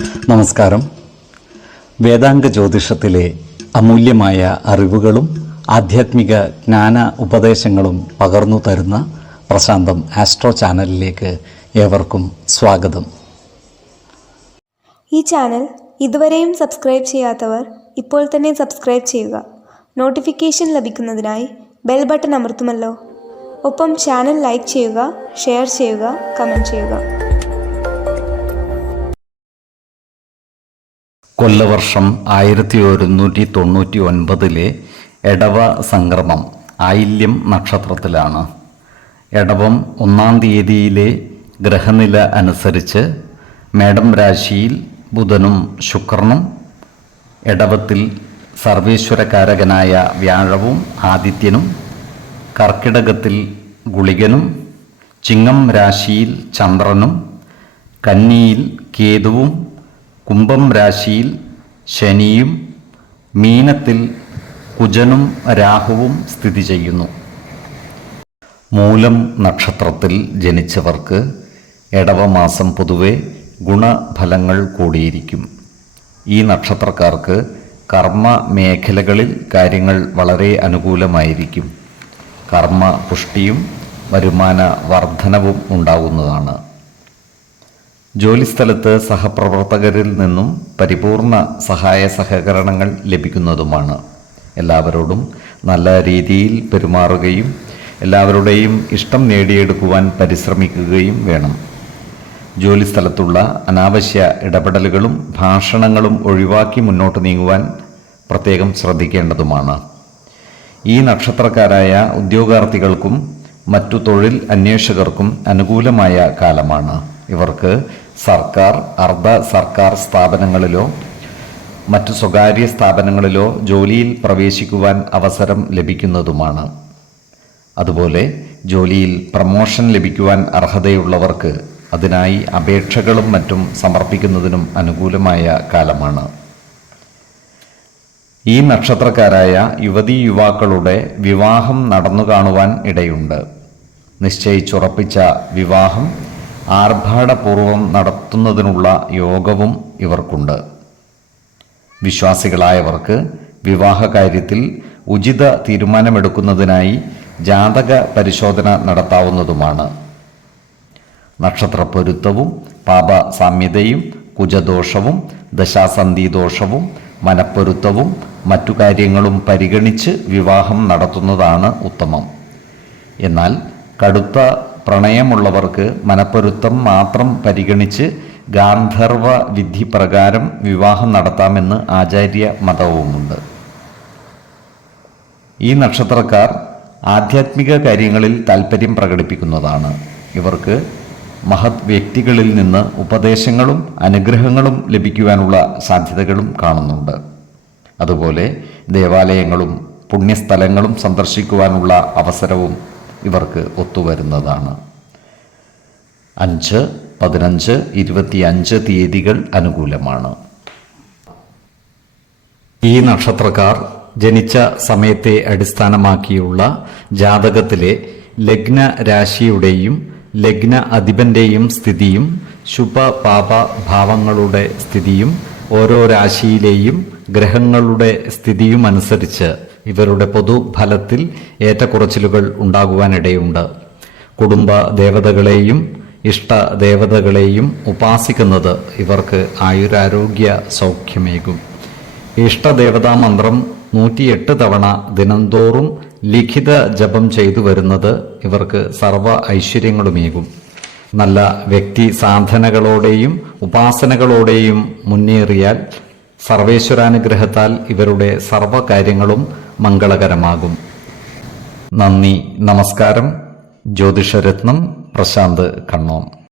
നമസ്കാരം. വേദാംഗ ജ്യോതിഷത്തിലെ അമൂല്യമായ അറിവുകളും ആധ്യാത്മിക ജ്ഞാന ഉപദേശങ്ങളും പകർന്നു തരുന്ന പ്രശാന്തം ആസ്ട്രോ ചാനലിലേക്ക് ഏവർക്കും സ്വാഗതം. ഈ ചാനൽ ഇതുവരെയും സബ്സ്ക്രൈബ് ചെയ്യാത്തവർ ഇപ്പോൾ തന്നെ സബ്സ്ക്രൈബ് ചെയ്യുക. നോട്ടിഫിക്കേഷൻ ലഭിക്കുന്നതിനായി ബെൽ ബട്ടൺ അമർത്തുമല്ലോ. ഒപ്പം ചാനൽ ലൈക്ക് ചെയ്യുക, ഷെയർ ചെയ്യുക, കമൻറ്റ് ചെയ്യുക. കൊല്ലവർഷം 1199 എടവ സംക്രമം ആയില്യം നക്ഷത്രത്തിലാണ്. എടവം 1-ാം തീയതിയിലെ ഗ്രഹനില അനുസരിച്ച് മേടം രാശിയിൽ ബുധനും ശുക്രനും, എടവത്തിൽ സർവേശ്വരകാരകനായ വ്യാഴവും ആദിത്യനും, കർക്കിടകത്തിൽ ഗുളികനും, ചിങ്ങം രാശിയിൽ ചന്ദ്രനും, കന്നിയിൽ കേതുവും, കുംഭം രാശിയിൽ ശനിയും, മീനത്തിൽ കുജനും രാഹുവും സ്ഥിതി ചെയ്യുന്നു. മൂലം നക്ഷത്രത്തിൽ ജനിച്ചവർക്ക് എടവമാസം പൊതുവെ ഗുണഫലങ്ങൾ കൂടിയിരിക്കും. ഈ നക്ഷത്രക്കാർക്ക് കർമ്മ മേഖലകളിൽ കാര്യങ്ങൾ വളരെ അനുകൂലമായിരിക്കും. കർമ്മ പുഷ്ടിയും വരുമാന വർധനവും ഉണ്ടാകുന്നതാണ്. ജോലിസ്ഥലത്ത് സഹപ്രവർത്തകരിൽ നിന്നും പരിപൂർണ സഹായ സഹകരണങ്ങൾ ലഭിക്കുന്നതുമാണ്. എല്ലാവരോടും നല്ല രീതിയിൽ പെരുമാറുകയും എല്ലാവരുടെയും ഇഷ്ടം നേടിയെടുക്കുവാൻ പരിശ്രമിക്കുകയും വേണം. ജോലിസ്ഥലത്തുള്ള അനാവശ്യ ഇടപെടലുകളും ഭാഷണങ്ങളും ഒഴിവാക്കി മുന്നോട്ട് നീങ്ങുവാൻ പ്രത്യേകം ശ്രദ്ധിക്കേണ്ടതുമാണ്. ഈ നക്ഷത്രക്കാരായ ഉദ്യോഗാർത്ഥികൾക്കും മറ്റു തൊഴിൽ അന്വേഷകർക്കും അനുകൂലമായ കാലമാണ്. ഇവർക്ക് സർക്കാർ, അർദ്ധ സർക്കാർ സ്ഥാപനങ്ങളിലോ മറ്റു സ്വകാര്യ സ്ഥാപനങ്ങളിലോ ജോലിയിൽ പ്രവേശിക്കുവാൻ അവസരം ലഭിക്കുന്നതുമാണ്. അതുപോലെ ജോലിയിൽ പ്രമോഷൻ ലഭിക്കുവാൻ അർഹതയുള്ളവർക്ക് അതിനായി അപേക്ഷകളും മറ്റും സമർപ്പിക്കുന്നതിനും അനുകൂലമായ കാലമാണ്. ഈ നക്ഷത്രക്കാരായ യുവതീ യുവാക്കളുടെ വിവാഹം നടന്നു കാണുവാൻ ഇടയുണ്ട്. നിശ്ചയിച്ചുറപ്പിച്ച വിവാഹം ആർഭാടപൂർവം നടത്തുന്നതിനുള്ള യോഗവും ഇവർക്കുണ്ട്. വിശ്വാസികളായവർക്ക് വിവാഹ കാര്യത്തിൽ ഉചിത തീരുമാനമെടുക്കുന്നതിനായി ജാതക പരിശോധന നടത്താവുന്നതുമാണ്. നക്ഷത്രപ്പൊരുത്തവും പാപസാമ്യതയും കുജദോഷവും ദശാസന്ധിദോഷവും മനപ്പൊരുത്തവും മറ്റു കാര്യങ്ങളും പരിഗണിച്ച് വിവാഹം നടത്തുന്നതാണ് ഉത്തമം. എന്നാൽ കടുത്ത പ്രണയമുള്ളവർക്ക് മനപ്പൊരുത്തം മാത്രം പരിഗണിച്ച് ഗാന്ധർവ വിധി പ്രകാരം വിവാഹം നടത്താമെന്ന് ആചാര്യ മതവുമുണ്ട്. ഈ നക്ഷത്രക്കാർ ആധ്യാത്മിക കാര്യങ്ങളിൽ താൽപ്പര്യം പ്രകടിപ്പിക്കുന്നതാണ്. ഇവർക്ക് മഹത് വ്യക്തികളിൽ നിന്ന് ഉപദേശങ്ങളും അനുഗ്രഹങ്ങളും ലഭിക്കുവാനുള്ള സാധ്യതകളും കാണുന്നുണ്ട്. അതുപോലെ ദേവാലയങ്ങളും പുണ്യസ്ഥലങ്ങളും സന്ദർശിക്കുവാനുള്ള അവസരവും ഇവർക്ക് ഒത്തുവരുന്നതാണ്. 5, 15, 25 തീയതികൾ അനുകൂലമാണ്. ഈ നക്ഷത്രക്കാർ ജനിച്ച സമയത്തെ അടിസ്ഥാനമാക്കിയുള്ള ജാതകത്തിലെ ലഗ്ന രാശിയുടെയും ലഗ്ന അധിപന്റെയും സ്ഥിതിയും ശുഭപാപ ഭാവങ്ങളുടെ സ്ഥിതിയും ഓരോ രാശിയിലെയും ഗ്രഹങ്ങളുടെ സ്ഥിതിയും അനുസരിച്ച് ഇവരുടെ പൊതുഫലത്തിൽ ഏറ്റക്കുറച്ചിലുകൾ ഉണ്ടാകുവാനിടയുണ്ട്. കുടുംബ ദേവതകളെയും ഇഷ്ടദേവതകളെയും ഉപാസിക്കുന്നത് ഇവർക്ക് ആയുരാരോഗ്യ സൗഖ്യമേകും. ഇഷ്ടദേവതാ മന്ത്രം 108 തവണ ദിനംതോറും ലിഖിത ജപം ചെയ്തു വരുന്നത് ഇവർക്ക് സർവ ഐശ്വര്യങ്ങളുമേകും. നല്ല വ്യക്തി സാധനകളോടെയും ഉപാസനകളോടെയും മുന്നേറിയാൽ സർവേശ്വരാനുഗ്രഹത്താൽ ഇവരുടെ സർവകാര്യങ്ങളും മംഗളകരമാകും. നന്ദി, നമസ്കാരം. ജ്യോതിഷരത്നം പ്രശാന്ത് കണ്ണോം.